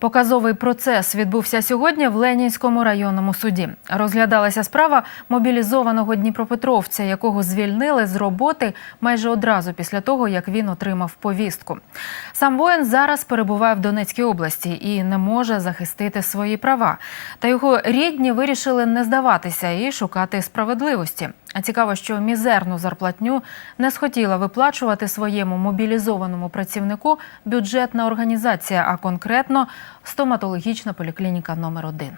Показовий процес відбувся сьогодні в Ленінському районному суді. Розглядалася справа мобілізованого дніпропетровця, якого звільнили з роботи майже одразу після того, як він отримав повістку. Сам воїн зараз перебуває в Донецькій області і не може захистити свої права. Та його рідні вирішили не здаватися і шукати справедливості. А цікаво, що мізерну зарплатню не схотіла виплачувати своєму мобілізованому працівнику бюджетна організація, а конкретно стоматологічна поліклініка номер 1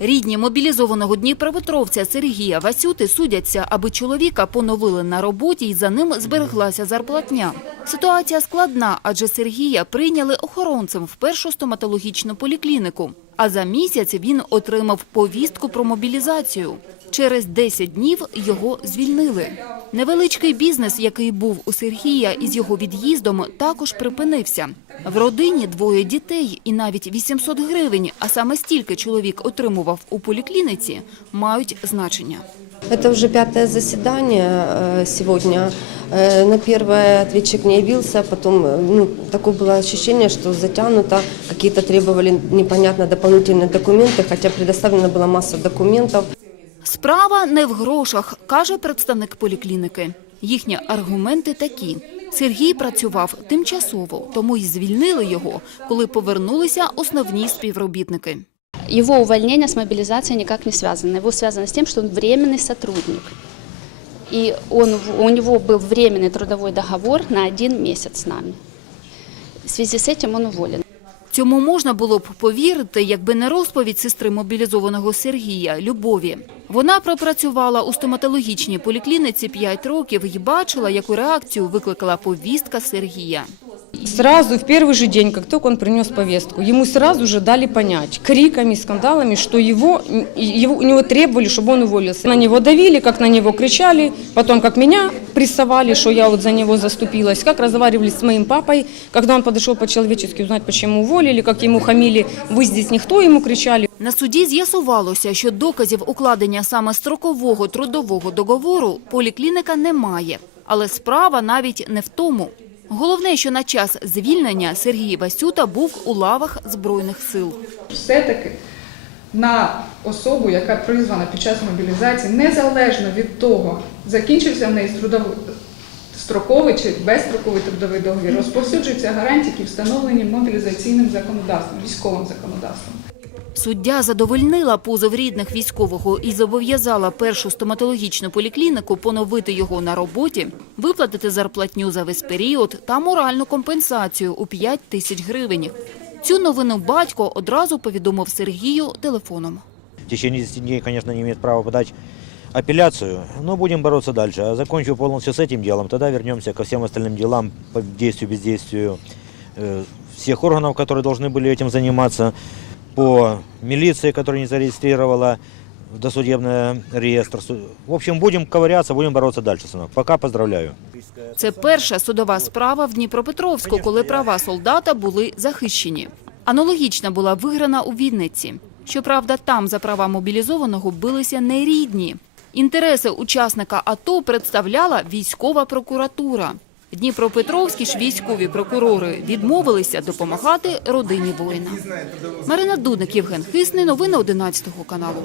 Рідні мобілізованого Дніпропетровця Сергія Васюти судяться, аби чоловіка поновили на роботі і за ним збереглася зарплатня. Ситуація складна, адже Сергія прийняли охоронцем в першу стоматологічну поліклініку. А за місяць він отримав повістку про мобілізацію. Через 10 днів його звільнили. Невеличкий бізнес, який був у Сергія із його від'їздом, також припинився. В родині двоє дітей і навіть 800 гривень, а саме стільки чоловік отримував у поліклініці, мають значення. Это уже пятое заседание э, сегодня. Э, На первое ответчик не явился, потом э, ну, такое было ощущение, что затянуто, какие-то требовали непонятно дополнительные документы, хотя предоставлена была масса документов. Справа не в грошах, каже представник полікліники. Їхні аргументи такі. Сергій працював тимчасово, тому й звільнили його, коли повернулися основні співробітники. Его увольнение с мобилизацией никак не связано. Его связано с тем, что он временный сотрудник. И он, у него был временный трудовой договор на один месяц с нами. В связи с этим он уволен. Цьому можна було б повірити, якби не розповідь сестри мобілізованого Сергія Любові. Вона пропрацювала у стоматологічній поліклініці 5 років і бачила, яку реакцію викликала повістка Сергія. Сразу, в первый же день, как только он принес повестку, ему сразу же дали понять криками, скандалами, что его, его, у него требовали, чтобы он уволился. На него давили, как на него кричали, потом как меня прессовали, что я вот за него заступилась, как разговаривали с моим папой, когда он подошел по-человечески узнать, почему уволили, как ему хамили, вы здесь никто, ему кричали. На суді з'ясувалося, що доказів укладення саме строкового трудового договору поліклініка не має. Але справа навіть не в тому. Головне, що на час звільнення Сергій Васюта був у лавах Збройних сил. все-таки на особу, яка призвана під час мобілізації, незалежно від того, закінчився в неї строковий чи безстроковий трудовий договір, розповсюджуються гарантії, які встановлені мобілізаційним законодавством, військовим законодавством. Суддя задовольнила позов рідних військового і зобов'язала першу стоматологічну поліклініку поновити його на роботі, виплатити зарплатню за весь період та моральну компенсацію у 5 тисяч гривень. Цю новину батько одразу повідомив Сергію телефоном. В течение 10 дней, конечно, не имеет права подать апелляцию, но будем бороться дальше. А закончу полностью с этим делом, тогда вернемся ко всем остальным делам по действию, бездействию э, всех органов, которые должны были этим заниматься, по милиции, которая не зарегистрировала досудебный реестр. Су- В общем, будем ковыряться, будем бороться дальше, сынок. Пока поздравляю. Це перша судова справа в Дніпропетровську, коли права солдата були захищені. Аналогічна була виграна у Вінниці. Щоправда, там за права мобілізованого билися не рідні. Інтереси учасника АТО представляла військова прокуратура. Дніпропетровські ж військові прокурори відмовилися допомагати родині воїна. Марина Дудник, Євген Хисний. Новини 11 каналу.